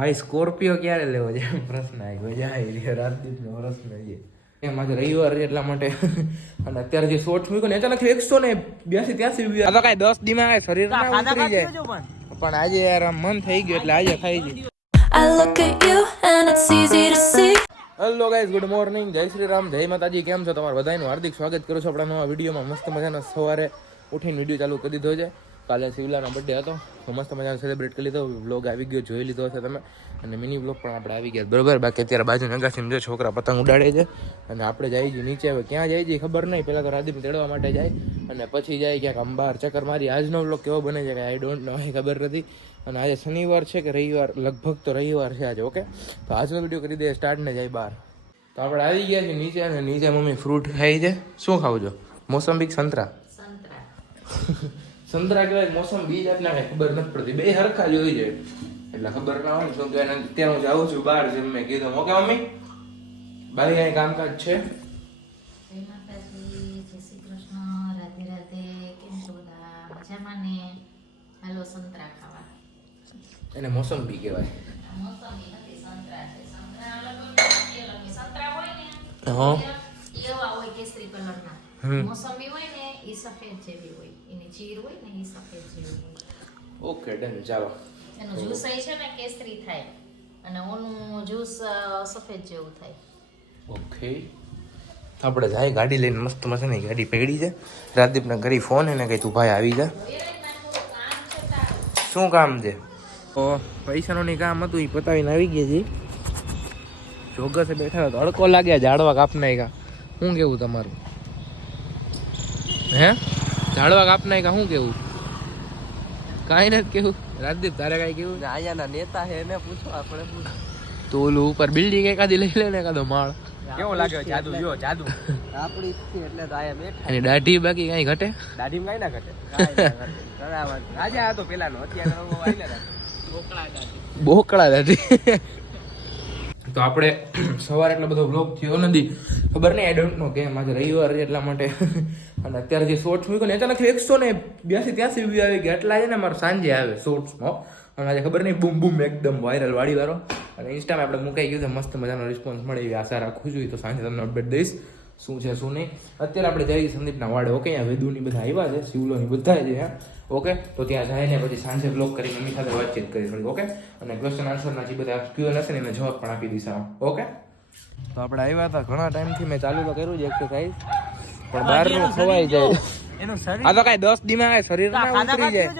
ભાઈ સ્કોર્પિયો ક્યારે લેવો છે પ્રશ્ન આવ્યો જાય રાજદીપનો પ્રશ્ન છે એમ આજે રવિવાર છે એટલા માટે અને અત્યારે જે શોર્ટ્સ મૂક્યો ને અચાનક 182 આ તો કાંઈ 10 દીમાં શરીર ના ઉતરી જાય પણ આજે યાર આમ મન થઈ ગયું એટલે આજે ખાઈ ગઈ. I look at you and it's easy to see. Hello guys, good morning, જય શ્રી રામ, જય માતાજી. કેમ છો? તમારા બધાનું હાર્દિક સ્વાગત કરું છું આપણા નવા વિડીયોમાં. મસ્ત મજાના સવારે ઉઠીને વિડીયો ચાલુ કરી દીધો છે. કાલે શિવલાનો બર્થડે હતો તો મસ્ત મજાનો સેલિબ્રેટ કરી લીધો. વ્લોગ આવી ગયો, જોઈ લીધો હશે તમે, અને મિની વ્લોગ પણ આપણે આવી ગયા બરોબર. બાકી અત્યારે બાજુ નગાસીમાં જો છોકરા પતંગ ઉડાડે છે અને આપણે જઈએ છીએ નીચે. હવે ક્યાં જાય છે ખબર નહીં. પહેલાં તો રાદીપને તેડવા માટે જાય અને પછી જાય ક્યાંક અંબાર ચક્કર મારી. આજનો વ્લોગ કેવો બને છે કે આઈ ડોન્ટ નો, ખબર નથી. અને આજે શનિવાર છે કે રવિવાર, લગભગ તો રવિવાર છે આજે. ઓકે, તો આજનો વિડીયો કરી દઈએ સ્ટાર્ટ ને જાય બહાર. તો આપણે આવી ગયા છીએ નીચે અને નીચે મમ્મી ફ્રૂટ ખાઈ છે. શું ખાવું છો? મોસંબી સંતરા? સંતરા કહેવાય મોસંબી જ આપને ખબર નથી પડતી. બે હરખા જોઈ જાય એટલે ખબર ના હોય શું કહેવાય. અત્યારે હું જાઉં છું બહાર, જેમ મેં કીધું. ઓકે મમ્મી, બાઈ અહીં કામકાજ છે. એને મોસંબી કહેવાય. ઓકે ડન, ચાલો. એનું જ્યુસ અહીં છે ને કેસરી થાય અને ઓનું જ્યુસ સફેદ જેવું થાય. ઓકે, આપણે જાય ગાડી લઈને. મસ્ત મજાની ગાડી પકડી છે. રાજદીપના ઘરે ફોન એને કહી તું ભાઈ આવી જા. શું કામ છે? તો પૈસાનું ની કામ હતું એ પતાવીને આવી ગયા છે. જોગસે બેઠા હતા, તડકો લાગ્યા, ઝાડવા કાપ નાખ્યા. શું કેવું તમારું? હે, ઝાડવા કાપ નાખ્યા, શું કેવું? કાંઈ નથી કેવું. રાજદીપ તારે કાંઈ કેવું? અહીંયાના નેતા છે એને પૂછો, આપણે પૂછો. તો ઓલું ઉપર બિલ્ડિંગ એકાદી લઈ લે ને, એકાદો માળ. કેવો લાગ્યો? જાદુ જો, જાદુ આપણી છે એટલે તો આયા બેઠા. અને દાઢી બાકી કાંઈ ઘટે? દાઢીમાં કાંઈ ના ઘટે. રાજા હતો પેલાનો, અત્યારે બોકળા દાઢી. તો આપણે સવારે એટલો બધો બ્લોગ થયો નથી, ખબર નહીં, આઈ ડોન્ટ નો કેમ. આજે રવિવાર છે એટલા માટે. અને અત્યારે જે શોર્ટ્સ મૂક્યો ને અચાનક 182 વ્યૂ આવી ગયા. એટલા છે ને મારે સાંજે આવે શોર્ટ્સમાં. અને આજે ખબર નહીં બૂમ બૂમ એકદમ વાયરલ વાળીવાળો. અને ઇન્સ્ટામાં આપણે મુકાઈ ગયું છે. મસ્ત મજાનો રિસ્પોન્સ મળે એવી આશા રાખું છું. તો સાંજે તમને અપડેટ દઈશ શું છે શું નહીં. અત્યારે આપણે જઈએ સંદીપના વાડે. ઓકે, અહીંયા વેદુની બધા આવ્યા છે, શિવલોની બધા છે ત્યાં. ઓકે, તો ત્યાં જઈને પછી સાંજે બ્લોગ કરી મમ્મી સાથે વાતચીત કરી થોડી. ઓકે, અને ક્વેશ્ચન આન્સરના જે બધા ક્યુએન હશે ને એને જવાબ પણ આપી દઈશ. ઓકે, તો આપણે આવ્યા હતા ઘણા ટાઈમથી. મેં ચાલુ તો કર્યું છે એક્સરસાઇઝ, પણ બહારનું ખવાઈ જાય. આ તો કાંઈ 10 દીમાં કાંઈ શરીર ના ઉતરી જાય,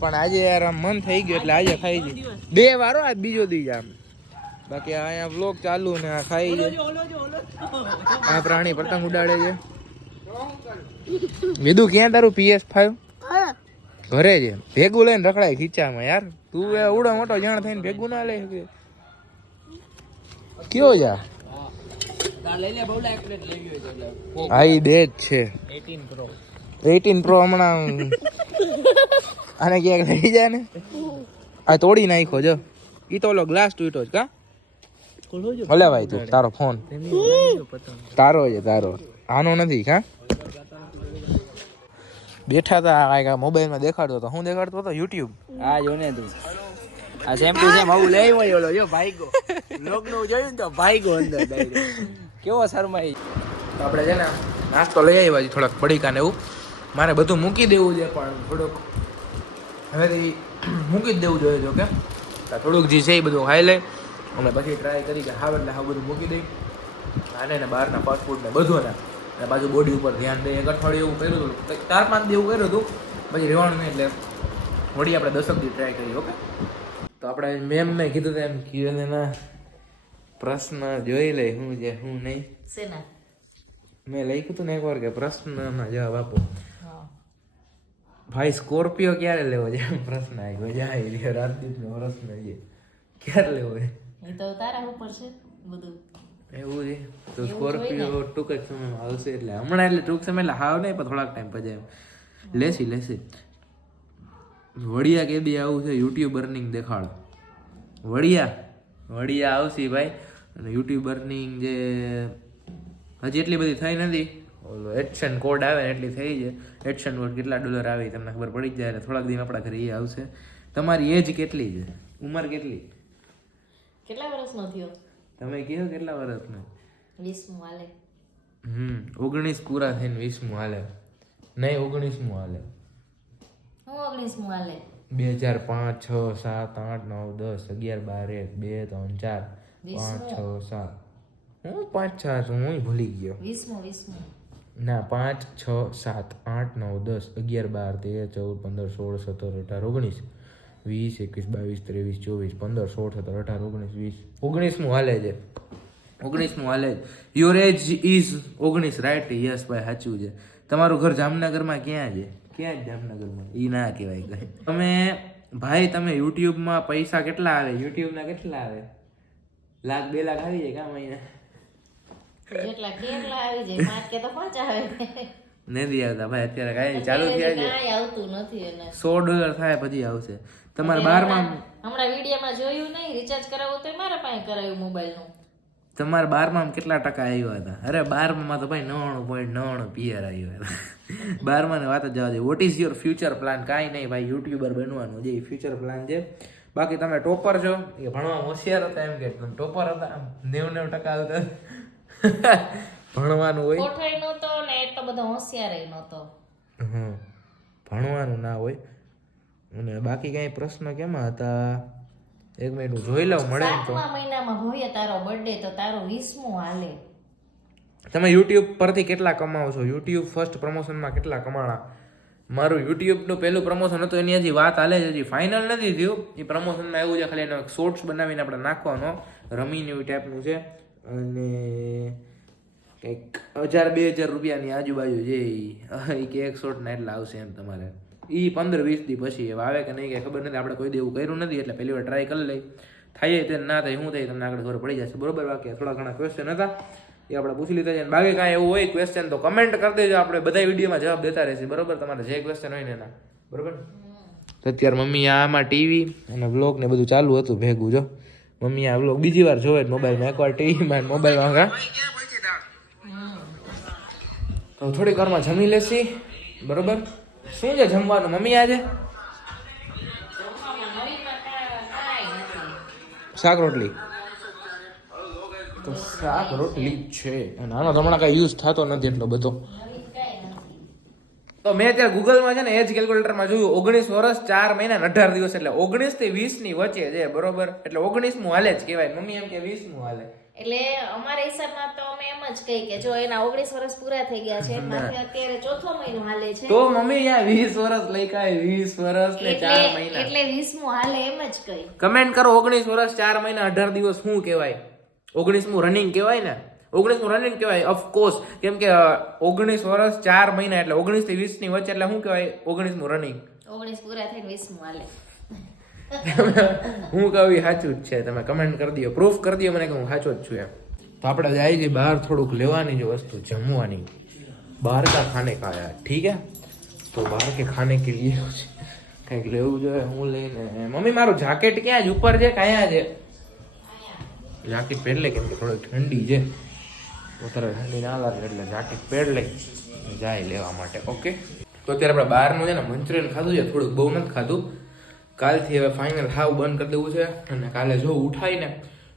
પણ આજે યાર આમ મન થઈ ગયું એટલે આજે ખાઈ ગઈ. 2 વારો આજ બીજો દી આમ. બાકી અહીંયા વ્લોગ ચાલુ ને આ ખાઈ જાય. આ પ્રાણી પતંગ ઉડાડે છે. વિદુ ક્યાં તારું PS5? ઘરે છે. ભેગું લઈને રખડાય ખીચામાં. યાર તું એ ઉડો મોટો જાણ થઈને ભેગું ના લે કે કયો જા? હા ઈ દે જ છે. 18 Pro હમણાં આને ક્યાંક લઈ જાય ને. આ તોડી નાખ્યો જો. ઈ તો ઓલો ગ્લાસ તૂટ્યો જ કા? ભલે ભાઈ, તું તારો ફોન તારો છે, તારો આનો નથી કા? બેઠા હતા કાંઈક મોબાઈલમાં દેખાડતો હતો. હું દેખાડતો હતો? યુટ્યુબ. હા જો ને તું આ સેમ ટુ સેમ આવું લઈ હોય. ઓલો જો ભાઈગો લોકનું જોયું ને તો ભાઈગો અંદર ડાયરેક્ટ. કેવો શરમાઈ. તો આપણે છે ને નાસ્તો લઈ આવ્યા છીએ, થોડાક પડીકા ને એવું. મારે બધું મૂકી દેવું છે, પણ થોડુંક હવેથી મૂકી જ દેવું જોઈએ. જો કે થોડુંક જે છે એ બધું ખાઈ લે અને પછી ટ્રાય કરી કે હાવ એટલે હા બધું મૂકી દઈ. આને ને બહારના ફાસ્ટફૂડ ને બધું ને. અને પાછું બોડી ઉપર ધ્યાન દે. 1 અઠવાડિયું એવું કર્યું હતું, 4-5 દી એવું કર્યું હતું, પછી રહેવાનું નહીં. એટલે વળી આપણે 10 દી ટ્રાય કરી. ઓકે, તો આપણે મેં કીધું એમ કીધું એના પ્રશ્ન જોઈ લે શું છે શું નહીં. શેના? મેં લખ્યું હતું ને એકવાર કે પ્રશ્નના જવાબ આપો. ભાઈ સ્કોર્પિયો ક્યારે લેવો છે પ્રશ્ન આવ્યો જાય. રાજદીપનો પ્રશ્ન છે ક્યારે લેવો છે. એ તો તારા ઉપર છે બધું. એવું છે તો સ્કોર્પિયો ટૂંક જ સમયમાં આવશે. એટલે હમણાં એટલે ટૂંક સમય એટલે હાવ નહીં, પણ થોડાક ટાઈમ પછી લેસી. વડિયા કે બી આવું છે યુટ્યુબ અર્નિંગ દેખાડો. વડિયા આવશે ભાઈ. અને યુટ્યુબ અર્નિંગ જે હજી એટલી બધી થઈ નથી. ઓલો એડસન કોડ આવે ને એટલી થઈ છે. એડસન કોડ કેટલા $, આવે તમને ખબર પડી જ જાય. એટલે થોડાક દિન આપણા ઘરે એ આવશે. તમારી એજ કેટલી છે? ઉંમર કેટલી? કેટલા વર્ષનો થયો? તમે કહો કેટલા વર્ષનો? 20મું હાલે. 19 પૂરા થઈને 20મું હાલે. નહીં 19મું હાલે. હું 19મું હાલે. 2005 6 7 8 9 10 11 12 1 2 3 4 5 6 7 હું 5 6 છું હું ભૂલી ગયો. 20મું. ના 5 6 7 8 9 10 11 12 13 14 15 16 17 18 19 20 21 22 23 24 15 16 17 18 19 20 19મું હાલે છે. 19મું હાલે છે. Your age is 19 right? Yes ભાઈ સાચું છે. તમારું ઘર જામનગરમાં ક્યાં છે? ક્યાં જામનગરમાં? ઈ ના કહેવાય કઈ. તમે ભાઈ તમે યુટ્યુબમાં પૈસા કેટલા આવે? યુટ્યુબના કેટલા આવે? લાખ 2 લાખ આવી જાય કા મહિના? જેટલા કેટલા આવી જાય 5 કે તો 5 આવે. નથી આવતા ભાઈ અત્યારે કાંઈ ચાલુ થયા છે. કાંઈ આવતું નથી એને. $100 થાય પછી આવશે. તમારે 12માં હમણાં વિડીયોમાં જોયું નહીં, રિચાર્જ કરાવવું તો મારા પાસે કરાવ્યું મોબાઈલનું. તમારે 12માં કેટલા ટકા આવ્યા હતા? અરે 12માં તો ભાઈ 99.99 પીઆર આવ્યા હતા. 12માં ને વાત જ જવા દે. What is your future plan? કાંઈ નહીં ભાઈ, યુટ્યુબર બનવાનું જે ફ્યુચર પ્લાન છે. બાકી તમે ટોપર છો કે ભણવામાં હોશિયાર હતા? એમ કે તમે ટોપર હતા? 99% આવતા ભણવાનું હોય, કોઠાઈ નહોતો ને એટલો બધો હોશિયાર નહોતો. ભણવાનું ના હોય. અને બાકી કઈ પ્રશ્ન કેમાં હતા? એક મિનિટ હું જોઈ લઉં મળે ને તો. 7મા મહિનામાં ભવ્ય તારો બર્થડે તો તારો 20મું હાલે. તમે યુટ્યુબ પરથી કેટલા કમાવો છો? યુટ્યુબ ફર્સ્ટ પ્રમોશનમાં કેટલા કમાણા? મારું યુટ્યુબનું પહેલું પ્રમોશન હતું એની હજી વાત હાલે છે, હજી ફાઇનલ નથી થયું. એ પ્રમોશનમાં એવું છે ખાલી એનો શોર્ટ્સ બનાવીને આપણે નાખવાનો, રમીને એવું ટાઈપનું છે. અને કંઈક 1000-2000 રૂપિયાની આજુબાજુ છે એ કે એક શોર્ટના એટલા આવશે એમ તમારે. એ 15-20 દી પછી હવે આવે કે નહીં કે ખબર નથી. આપણે કોઈ દેવું કર્યું નથી એટલે પહેલી વાર ટ્રાય કરી લઈ. થાય તે ના થાય શું થાય તમને આગળ ખબર પડી જશે. બરોબર? બાકી થોડા ઘણા ક્વેશ્ચન હતા એ આપણે પૂછી લીધા છે. બાકી કાંઈ એવું હોય ક્વેશ્ચન તો કમેન્ટ કરી દેજો, આપણે બધા વિડીયોમાં જવાબ દેતા રહેશે. બરોબર? તમારે જે ક્વેશ્ચન હોય ને એના. બરોબર? તો અત્યારે મમ્મી આમાં ટીવી અને વ્લોગ ને બધું ચાલુ હતું ભેગું. જો મમ્મી આ વ્લોગ બીજી વાર જોવે મોબાઈલમાં, એકવાર ટીવીમાં મોબાઈલમાં. તો થોડીક વારમાં જમી લેશી. બરોબર? શું છે જમવાનું મમ્મી આજે? શાક રોટલી. તો શાક રોટલી જ છે અને આનો તો હમણાં કાંઈ યુઝ થતો નથી એટલો બધો. તો મેં અત્યારે ગૂગલમાં છે ને એજ કેલ્ક્યુલેટરમાં જોયું 19 વર્ષ 4 મહિના 18 દિવસ એટલે 19 થી 20 ની વચ્ચે છે. બરોબર? એટલે 19મું હાલે જ કહેવાય. મમ્મી એમ કે 20મું હાલે. એટલે અમારા હિસાબમાં તો અમે એમ જ કહી કે જો એના 19 વર્ષ પૂરા થઈ ગયા છે, માથે અત્યારે 4થો મહિનો હાલે છે, તો મમ્મી યા 20 વર્ષ લઈ કાય 20 વર્ષ ને 4 મહિના એટલે 20મું હાલે એમ જ કહી. કમેન્ટ કરો 19 વર્ષ 4 મહિના 18 દિવસ શું કહેવાય? 19મું રનિંગ કહેવાય ને? 19મું રનિંગ કહેવાય ઓફકોર્સ, કેમ કે 19 વર્ષ 4 મહિના એટલે 19 થી 20 ની વચ્ચે એટલે શું કહેવાય? 19મું રનિંગ. 19 પૂરા થઈને 20મું હાલે. હું કહું એ સાચું જ છે. તમે કમેન્ટ કરી દો, પ્રૂફ કરી દો મને કે હું સાચો જ છું એમ. તો આપણે જાય છે બહાર થોડુંક લેવાની જો વસ્તુ જમવાની. બહાર કા ખાને કા યાર, ઠીક હે? તો બહાર કે ખાને કે લીએ કંઈક લેવું જોઈએ. હું લઈને મમ્મી મારું જાકેટ ક્યાં છે? ઉપર છે કયા છે? જાકેટ પહેર લે કેમ કે થોડી ઠંડી છે. વધારે ઠંડી ના લાગે એટલે જાકેટ પહેર લઈ જાય લેવા માટે. ઓકે? તો અત્યારે આપણે બહારનું છે ને મંચુરિયન ખાધું છે, થોડુંક બહુ નથી ખાધું. કાલથી હવે ફાઇનલ હાવ બંધ કરી દેવું છે અને કાલે જો ઉઠાય ને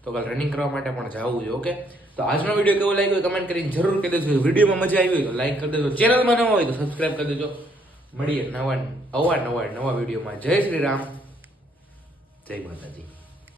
તો કાલે રનિંગ કરવા માટે પણ જવું છે. ઓકે? તો આજનો વિડીયો કેવો લાગ્યો કમેન્ટ કરીને જરૂર કહી દેજો. વિડીયોમાં મજા આવી હોય તો લાઈક કરી દેજો, ચેનલમાં નવા હોય તો સબસ્ક્રાઈબ કરી દેજો. મળીએ નવા વિડીયોમાં. જય શ્રી રામ, જય માતાજી.